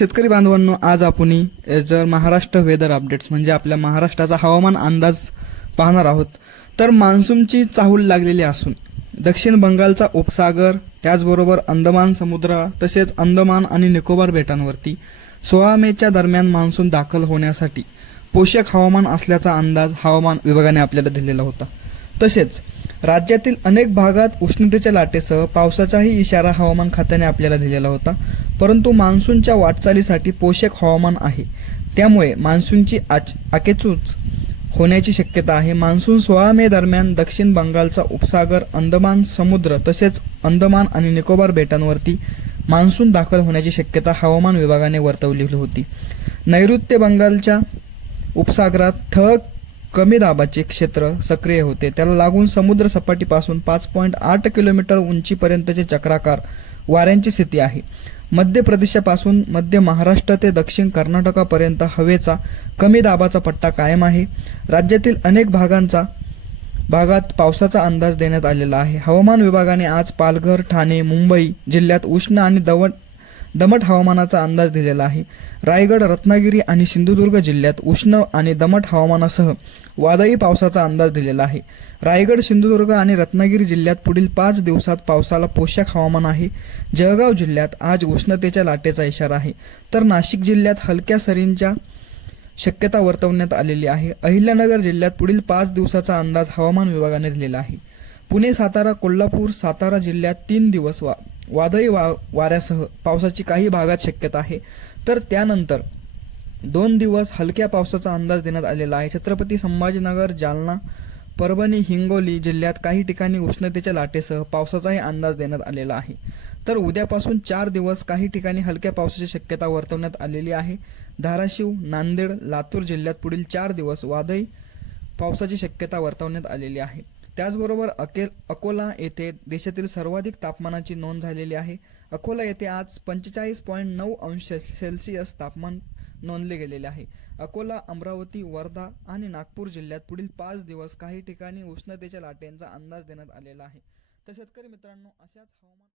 शेतकरी बांधवांनो, आज आपण जर महाराष्ट्र वेदर अपडेट्स म्हणजे आपल्या महाराष्ट्राचा हवामान अंदाज पाहणार आहोत. तर मान्सूनची चाहूल लागलेली असून दक्षिण बंगालचा उपसागर, त्याचबरोबर अंदमान समुद्र तसेच अंदमान आणि निकोबार बेटांवरती 16 मेच्या दरम्यान मान्सून दाखल होण्यासाठी पोषक हवामान असल्याचा अंदाज हवामान विभागाने आपल्याला दिलेला होता. तसेच राज्यातील अनेक भागात उष्णतेच्या लाटेसह पावसाचाही इशारा हवामान खात्याने आपल्याला दिलेला होता. परंतु मान्सूनच्या वाटचालीसाठी पोषक हवामान आहे, त्यामुळे मान्सूनची आकेचूच होण्याची शक्यता आहे. मान्सून 16 मे दरम्यान दक्षिण बंगालचा उपसागर, अंदमान समुद्र तसेच अंदमान आणि निकोबार बेटांवरती मान्सून दाखल होण्याची शक्यता हवामान विभागाने वर्तवली होती. नैऋत्य बंगालच्या उपसागरात ठळक कमी दाबाचे क्षेत्र सक्रिय होते. त्याला लागून समुद्र सपाटीपासून 5.8 किलोमीटर उंचीपर्यंतचे चक्राकार वाऱ्यांची स्थिती आहे. मध्य प्रदेशापासून मध्य महाराष्ट्र ते दक्षिण कर्नाटकापर्यंत हवेचा कमी दाबाचा पट्टा कायम आहे. राज्यातील अनेक भागात पावसाचा अंदाज देण्यात आलेला आहे. हवामान विभागाने आज पालघर, ठाणे, मुंबई जिल्ह्यात उष्ण आणि दमट हवामानाचा अंदाज दिलेला आहे. रायगड, रत्नागिरी आणि सिंधुदुर्ग जिल्ह्यात उष्ण आणि दमट हवामानासह वादळी पावसाचा अंदाज दिलेला आहे. रायगड, सिंधुदुर्ग आणि रत्नागिरी जिल्ह्यात पुढील 5 दिवसात पावसाला पोषक हवामान आहे. जळगाव जिल्ह्यात आज उष्णतेच्या लाटेचा इशारा आहे. तर नाशिक जिल्ह्यात हलक्या सरींच्या शक्यता वर्तवण्यात आलेली आहे. अहिल्यानगर जिल्ह्यात पुढील 5 दिवसाचा अंदाज हवामान विभागाने दिलेला आहे. पुणे, सातारा, कोल्हापूर, सातारा जिल्ह्यात 3 दिवस वादळी वाऱ्यासह पावसाची काही भागात शक्यता आहे. तर त्यानंतर 2 दिवस हलक्या पावसाचा अंदाज देण्यात आलेला आहे. छत्रपती संभाजीनगर, जालना, परभणी, हिंगोली जिल्ह्यात काही ठिकाणी उष्णतेच्या लाटेसह पावसाचाही अंदाज देण्यात आलेला आहे. तर उद्यापासून 4 दिवस काही ठिकाणी हलक्या पावसाची शक्यता वर्तवण्यात आलेली आहे. धाराशिव, नांदेड, लातूर जिल्ह्यात पुढील 4 दिवस वादळी पावसाची शक्यता वर्तवण्यात आलेली आहे. त्याचबरोबर अकोला येथे देशातील सर्वाधिक तापमानाची नोंद झालेली आहे. अकोला येथे आज 45.9 अंश सेल्सिअस तापमान नोंदले गेलेले आहे. अकोला, अमरावती, वर्धा आणि नागपूर जिल्ह्यात पुढील 5 दिवस काही ठिकाणी उष्णतेच्या लाटेंचा अंदाज देण्यात आलेला आहे. तर शेतकरी मित्रांनो, अशाच हवामान